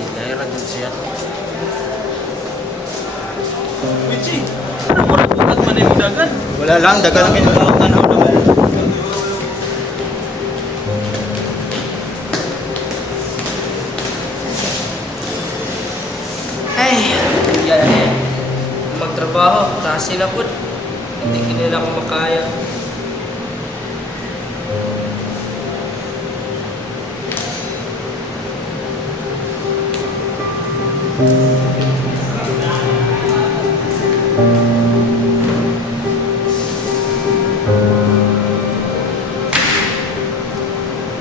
Nahirap din siya. Wichi, ano mo nabukat man yung dagan? Wala lang, dagan ang kinatawag naman. Ay, yan eh. Magtrabaho, taas sila po. Hindi nila ako makaya.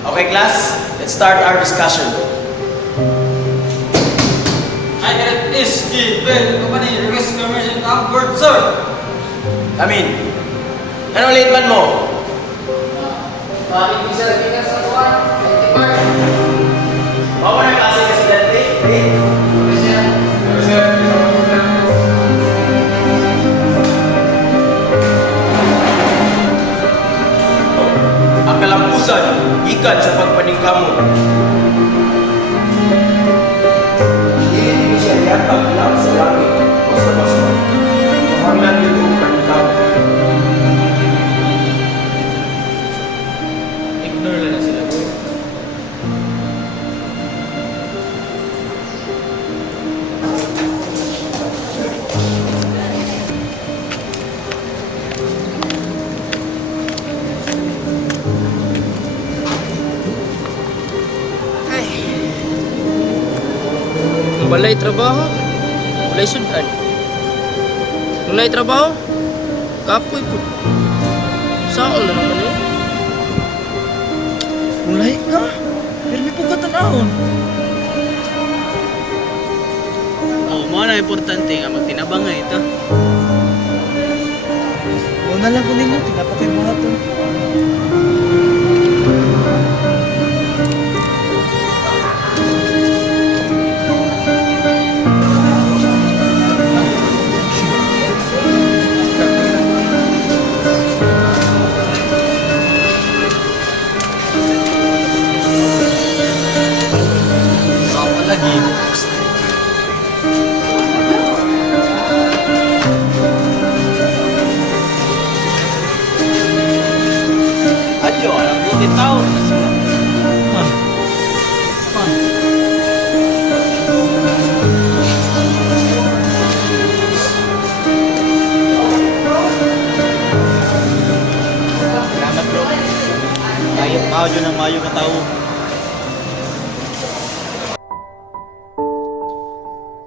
Okay, class, let's start our discussion. It is the Bell Company Request Commercial Board, sir. Come in. Ano late man mo? Hindi sir, hindi ka sa tuwan. Bawa na klase ka sa late? Ang kalampusan, ikan sa pagpaningkamot. Hindi siya yatag lang sa langit. Basta-basta. Mahanglan nito ang paningkamot. Ignore lang sila, bro. Walay trabaho, walay sudan. Walay trabaho, kapoy po. Saan na naman yun? Mulai ka? Pero may pagkatanahon. Mo na importante nga magtinabangay ito. Huwag na lang ko ninyo, tinapakay mo hato. Adyo, alam mo din tao. Salamat bro. Kahit maudyo ng mayo ka tao.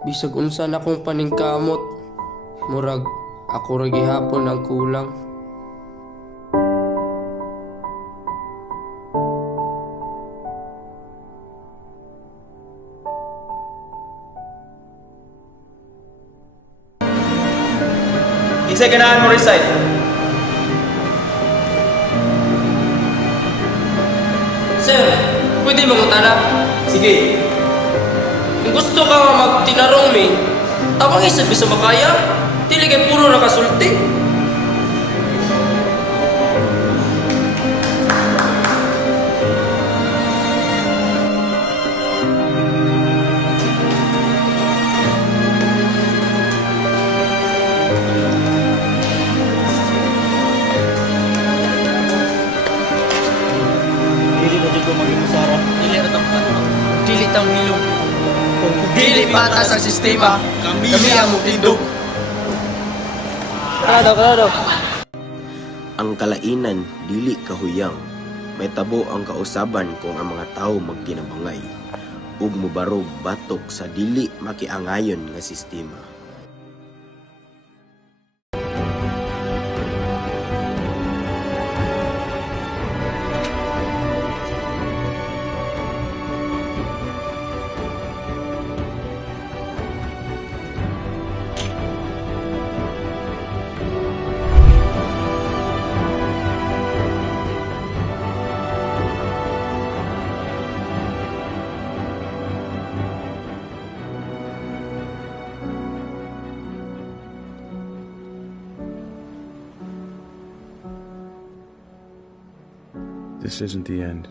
Bisag unsa na akong paningkamot, murag ako ra gihapon ang kulang. Kinsay ganahan mo recite? Sir, pwede mo tanap? Sige. Kung gusto ka nga magtinarong mi, tamang isa bisa makaya, dili kay puro nakasulti. Hindi na dito maging masara. Dili atang dili tang hilong. Kung dili patas ang sistema, kami ang mutindog. Kada. Ang kalainan dili kahuyang, may tabo ang kausaban kung ang mga tao magtinabangay ug mubarog batok sa dili makiangayon nga sistema. This isn't the end.